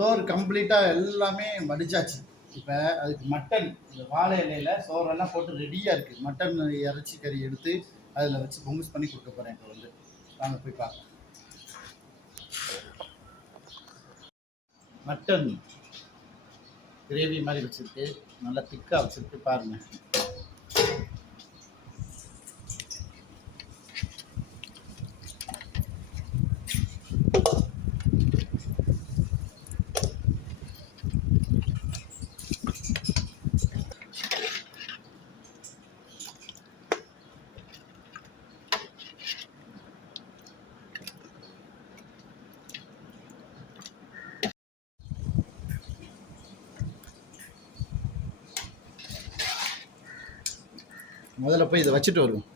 சோறு கம்ப்ளீட்டாக எல்லாமே மடிச்சாச்சு. இப்போ அதுக்கு மட்டன் இந்த வாழை இலையில சோறெல்லாம் போட்டு ரெடியாக இருக்குது. மட்டன் இறைச்சி கறி எடுத்து அதில் வச்சு பொங்குஸ் பண்ணி கொடுக்க போகிறேன். இப்போ வந்து வாங்க போய் பார்க்கலாம். மட்டன் கிரேவி மாதிரி வச்சுருக்கு, நல்லா திக்காக வச்சுருக்கு பாருங்கள். முதல்ல போய் இதை வச்சுட்டு வருவோம்.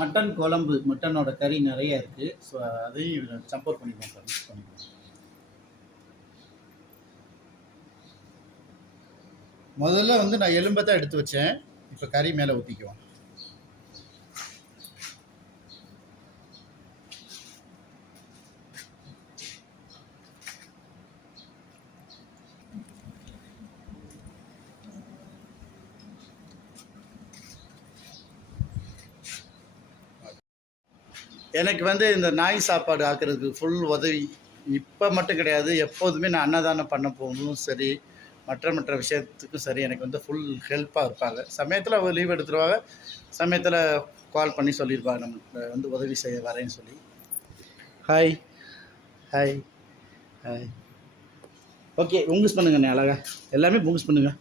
மட்டன் குழம்பு, மட்டனோட கறி நிறைய இருக்குது. ஸோ அதையும் சம்பர் பண்ணிக்கலாம், மிக்ஸ் பண்ணிக்கலாம். முதல்ல வந்து நான் எலும்பை தான் எடுத்து வச்சேன். இப்போ கறி மேலே ஊற்றிக்குவோம். எனக்கு வந்து இந்த நாய் சாப்பாடு ஆக்குறதுக்கு ஃபுல் உதவி. இப்போ மட்டும் கிடையாது, எப்போதுமே நான் அன்னதானம் பண்ண போகணும் சரி, மற்ற விஷயத்துக்கும் சரி, எனக்கு வந்து ஃபுல் ஹெல்ப்பாக இருப்பாங்க. சமயத்தில் அவங்க லீவ் எடுத்துருவாங்க, சமயத்தில் கால் பண்ணி சொல்லியிருப்பாங்க நம்மளுக்கு வந்து உதவி செய்ய வரேன்னு சொல்லி. Hi hi hi. ஓகே, பொங்குஸ் பண்ணுங்கண்ணே, அழகா எல்லாமே பொங்குஸ் பண்ணுங்க.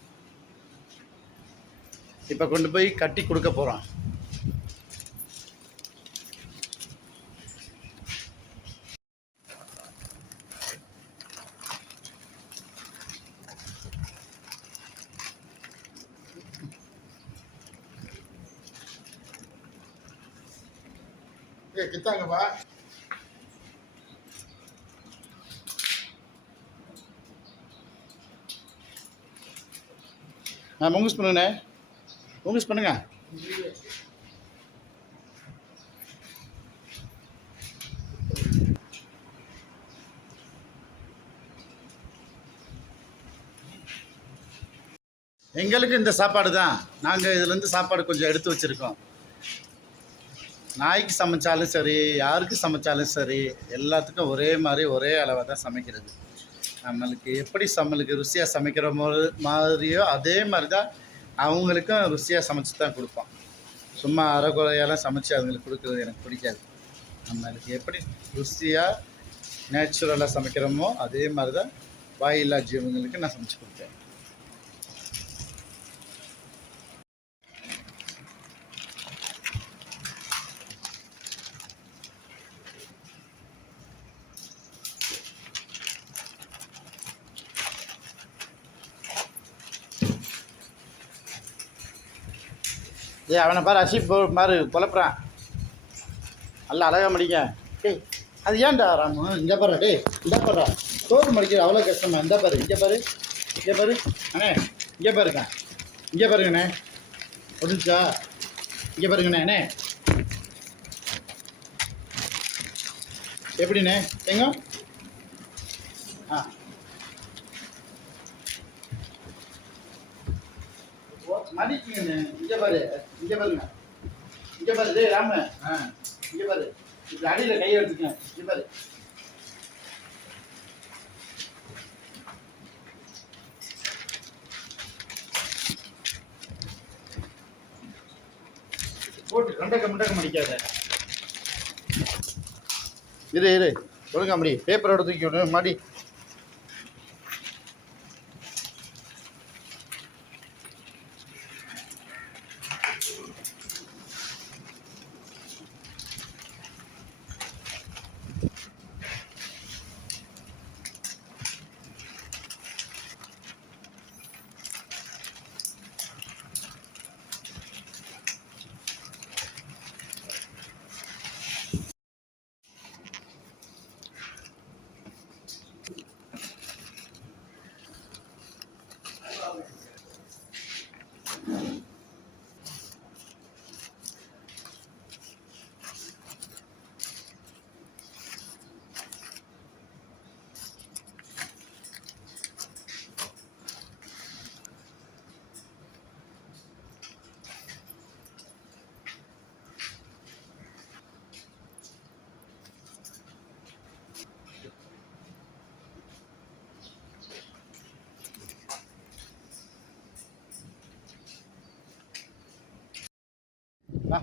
இப்போ கொண்டு போய் கட்டி கொடுக்க போகிறோம். கித்தாங்கப்பா. பொங்குஸ் பண்ணுங்கண்ணே, பொங்குஸ் பண்ணுங்க. எங்களுக்கு இந்த சாப்பாடு தான், நாங்கள் இதுலேருந்து சாப்பாடு கொஞ்சம் எடுத்து வச்சுருக்கோம். நாய்க்கு சமைச்சாலும் சரி, யாருக்கு சமைச்சாலும் சரி, எல்லாத்துக்கும் ஒரே மாதிரி ஒரே அளவாக தான் சமைக்கிறது. நம்மளுக்கு எப்படி ருசியாக சமைக்கிற மாதிரியோ அதே மாதிரி தான் அவங்களுக்கும் ருசியாக சமைச்சு தான் கொடுப்போம். சும்மா அரைக்குறையெல்லாம் சமைச்சு அவங்களுக்கு கொடுக்குறது எனக்கு பிடிக்காது. நம்மளுக்கு எப்படி ருசியாக நேச்சுரலாக சமைக்கிறோமோ அதே மாதிரி தான் வாயில்லா ஜீவங்களுக்கு நான் சமைச்சு கொடுப்பேன். ஏய் அவனை பாரு அசிப் பாரு குழப்புறான். நல்லா அழகாக மடிங்க. டேய் அது ஏன்டா ராமு இங்கே பாரு. டேய் இந்த பாரு சோறு மடிக்கிறது அவ்வளோ கஷ்டமா. இந்த பாரு இங்கே பாரு இங்கே பாரு அண்ணே இங்கே பாருங்க இங்கே பாருங்கண்ணே முடிஞ்சா இங்கே பாருங்கண்ணே அண்ணே எப்படிண்ணே எங்க ஆ மடிக்குங்கண்ணே. இங்கே பாரு இங்கே பாருங்க இங்கே பாரு. டேய் ராமு இங்கே பாரு இப்படி அடியில் கையை எடுத்துக்கங்க. இங்கே பாரு போட்டு கண்டக்க மடிக்காத. இரு ஒழுங்கா மடி. பேப்பரோட தூக்கி விடு மடி. வா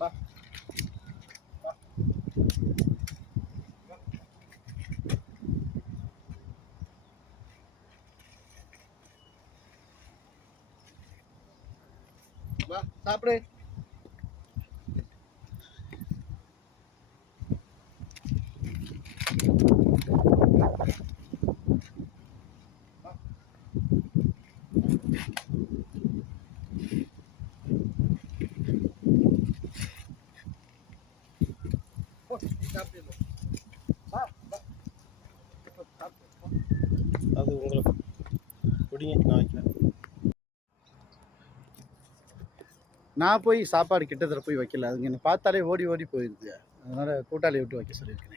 வா வா வா சாப்பிடு. சாப்பிடு. வா வா சாப்பிடு. அது உங்களுக்கு குடிங்க, நான் வைக்கிறேன். நான் போய் சாப்பாடு கிட்டத்தில் போய் வைக்கல. அதுங்க என்னை பார்த்தாலே ஓடி ஓடி போயிடுது. அதனால் கூட்டாளி விட்டு வைக்க சொல்லியிருக்கேன்.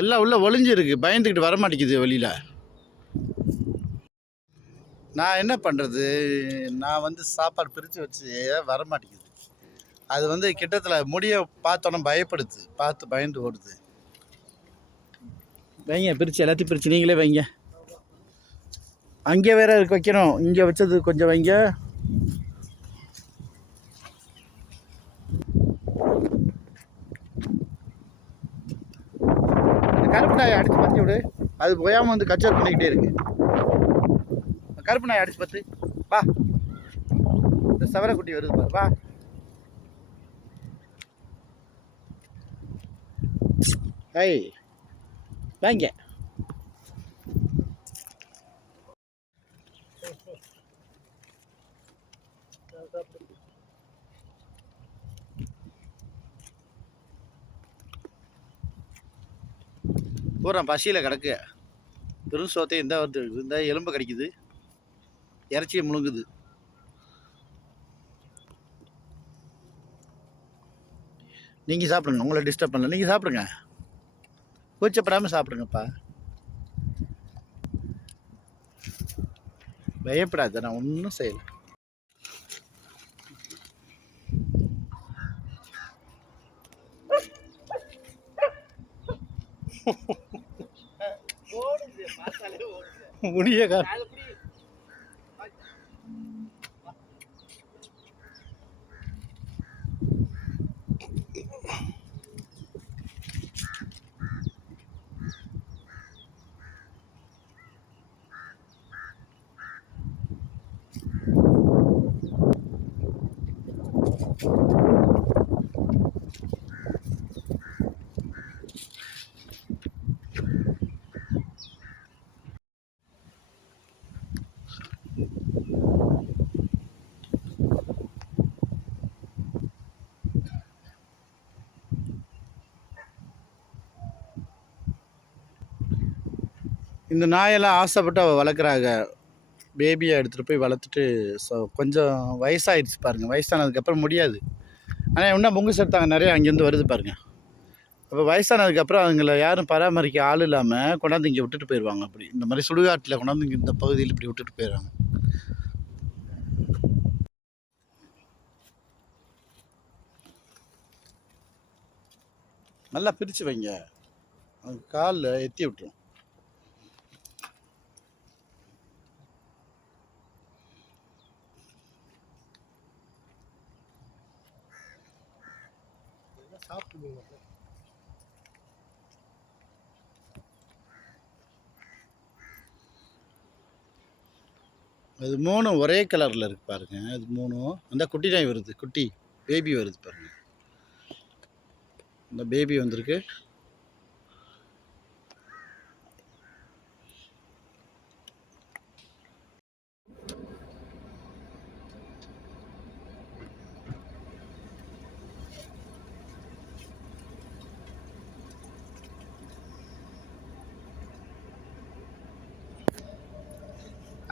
எல்லாம் உள்ளே ஒளிஞ்சிருக்கு. பயந்துக்கிட்டு வர மாட்டேங்குது வெளியில். நான் என்ன பண்ணுறது? நான் வந்து சாப்பாடு பிரித்து வச்சு வர மாட்டேங்குது. அது வந்து கிட்டத்தில் முடிய பார்த்தோன்னே பயப்படுது. பார்த்து பயந்து ஓடுது. வைங்க பிரித்து எல்லாத்தையும் பிரித்து நீங்களே வைங்க. அங்கே வேற இருக்கு வைக்கணும். இங்கே வச்சது கொஞ்சம் வைங்க. கருப்பு நாயை அடித்து பற்றி விடு. அது போயாமல் வந்து கச்சர் பண்ணிக்கிட்டே இருக்கு. கருப்பு நாயை அடித்து பத்து. வா இந்த சவரக்குட்டி வருது பாரு. வா ஐய் வாங்க. பூரா பசியில் கிடக்கு. பெரும் சோத்தை இந்த எலும்பு கடிக்குது, இறைச்சியை முழுங்குது. நீங்கள் சாப்பிடுங்க, உங்களை டிஸ்டர்ப் பண்ணல. நீங்கள் சாப்பிடுங்க, கூச்சப்படாமல் சாப்பிடுங்கப்பா. பயப்படாத, நான் ஒன்றும் செய்யலை. முடிய இந்த நாயெல்லாம் ஆசைப்பட்டு அவள் வளர்க்குறாங்க. பேபியை எடுத்துகிட்டு போய் வளர்த்துட்டு கொஞ்சம் வயசாகிடுச்சு பாருங்கள். வயசானதுக்கப்புறம் முடியாது. ஆனால் இன்னும் பொங்கு சேர்த்தாங்க நிறையா அங்கேருந்து வருது பாருங்கள். அப்போ வயசானதுக்கப்புறம் அவங்கள யாரும் பராமரிக்க ஆள் இல்லாமல் கொண்டாந்து இங்கே விட்டுட்டு போயிடுவாங்க. அப்படி இந்த மாதிரி சுடுகாட்டில் கொண்டாந்து இங்கே இந்த பகுதியில் இப்படி விட்டுட்டு போயிடுவாங்க. நல்லா பிரித்து வைங்க, காலில் எத்தி விட்டுரும். சாப்பிடுவீங்க. அது 3 ஒரே கலரில் இருக்குது பாருங்கள். அது 3 அந்த குட்டி நாய் வருது, குட்டி பேபி வருது பாருங்கள். இந்த பேபி வந்திருக்கு.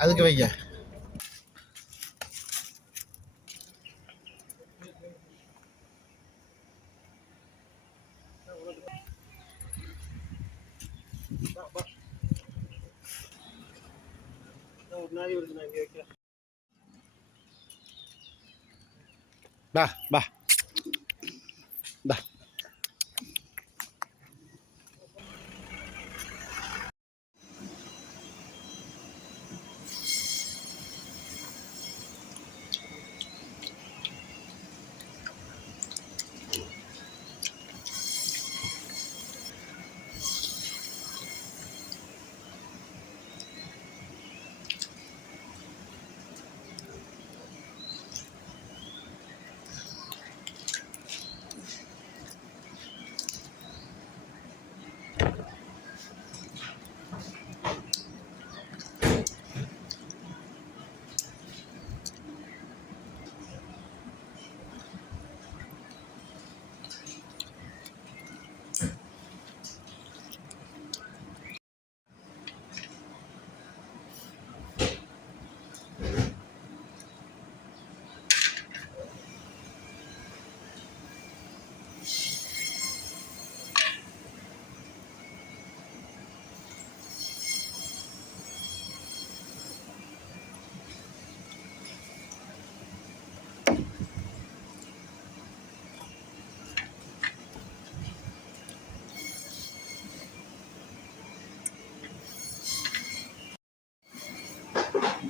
அதுக்கு வைங்க. ஒரு நாய் வருது, நான் இங்கே வைக்கிறேன். பா பா பா.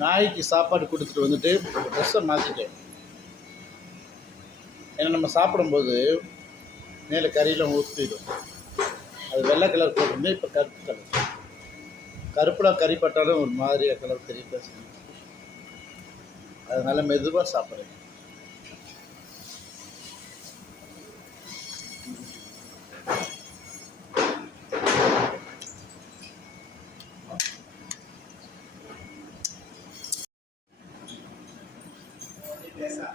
நாய்க்கு சாப்பாடு கொடுத்துட்டு வந்துட்டு ட்ரெஸ்ஸை மாற்றிட்டேன். ஏன்னா நம்ம சாப்பிடும்போது மேலே கறியெல்லாம் ஊற்றிடும். அது வெள்ளை கலர் போட்டிருந்து இப்போ கருப்பு கலர். கருப்பில் கறி பட்டாலும் ஒரு மாதிரியாக கலர் தெரியல. அதனால் மெதுவாக சாப்பிட்றேன். Essa